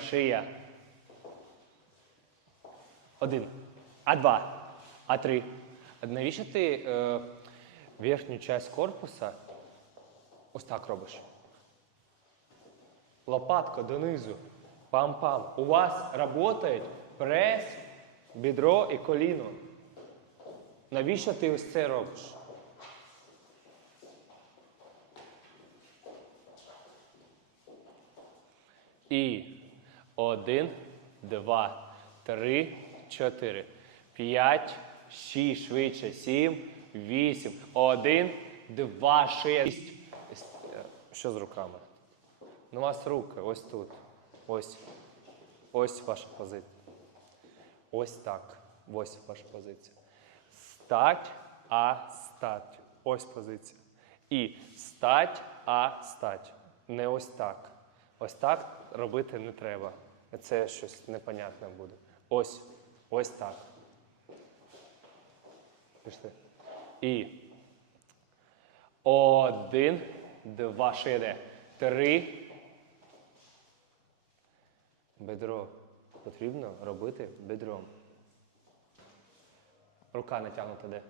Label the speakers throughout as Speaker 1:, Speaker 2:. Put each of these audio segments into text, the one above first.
Speaker 1: шия. Один. А два. А три. Навіщо ти е, верхню часть корпуса ось так робиш? Лопатка донизу. Пам-пам. У вас працюють прес, бідро і коліно. Навіщо ти ось це робиш? І один, два, три, чотири, п'ять, шість, швидше, сім, вісім, один, два, шість. Що з руками? Ну, у вас руки ось тут. Ось. Ось ваша позиція. Ось так. Ось ваша позиція. Стать, а стать. Ось позиція. І стать, а стать. Не ось так. Ось так робити не треба. Це щось непонятне буде. Ось. Ось так. Пішли. І один, два, шире. Три. Бедро. Потрібно робити бедром. Рука натягнута де.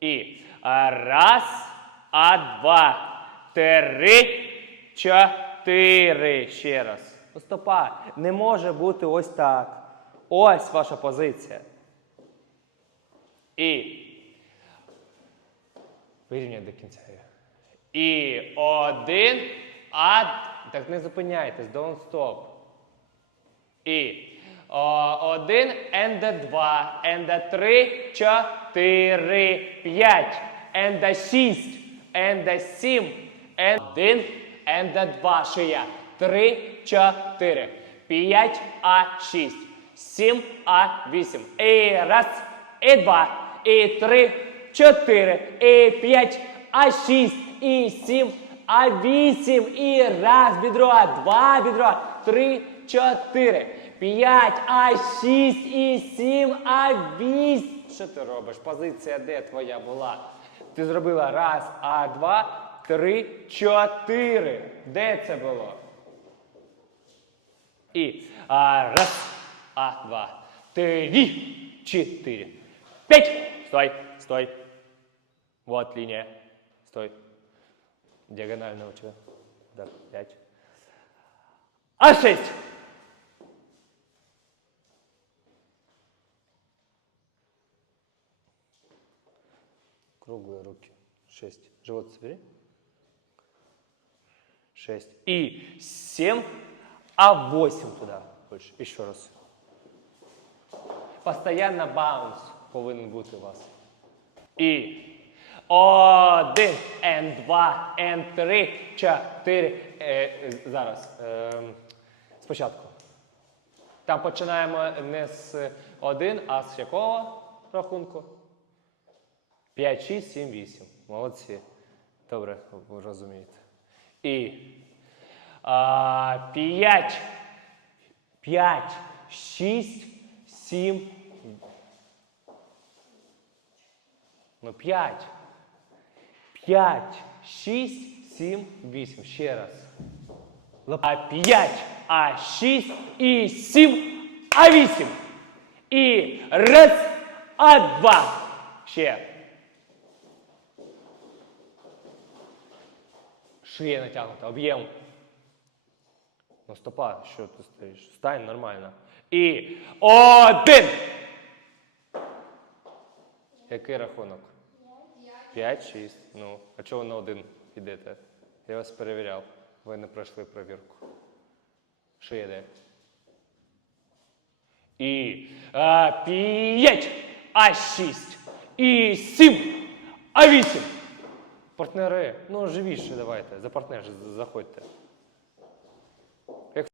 Speaker 1: І раз, а два, три, чотири. Ще раз. Стопа. Не може бути ось так. Ось ваша позиція. І. Вирівняй до кінця. І один, а. Так не зупиняйтесь, don't stop. І о, один, and два, and три, чотири, п'ять, and шість, and сім, один, and два, шия, три, чотири, п'ять, а шість, сім, а вісім. І раз, і два, і три, чотири, і п'ять, а шість, і сім, а вісім, і раз бідро, два бідро, три, чотири, п'ять, а шість, і сім, а вісім. Що ти робиш? Позиція де твоя була? Ти зробила раз, а два, три, чотири. Де це було? І а, раз, а два, три, чотири, п'ять. Стой, стой. Вот линия. Стой. Диагонально у тебя. Да, пять. А шесть. Круглые руки. Шесть. Живот собери. Шесть. И семь, а восемь туда. Больше. Еще раз. Постоянно баунс повинен бути у вас. І один, and два, and три, чотири. Е, зараз. Е, спочатку. Там починаємо не з один, а з якого рахунку? 5, 6, 7, 8. Молодці. Добре, ви розумієте. І а, 5, 5, 6, 7. Ну, 5. 5, 6, 7, 8. Ще раз. А 5, а 6 і 7, а 8. І раз, а два. Ще. Шия натягнута, об'єм. Ну, стопа, що ти стоїш? Стань нормально. І один. Який рахунок? 5-6. Ну, а чого на один йдете? Я вас перевіряв. Ви не пройшли перевірку. Шия де? І 5, а 6, і 7, а 8. Партнери, ну живіше давайте, за партнер заходьте.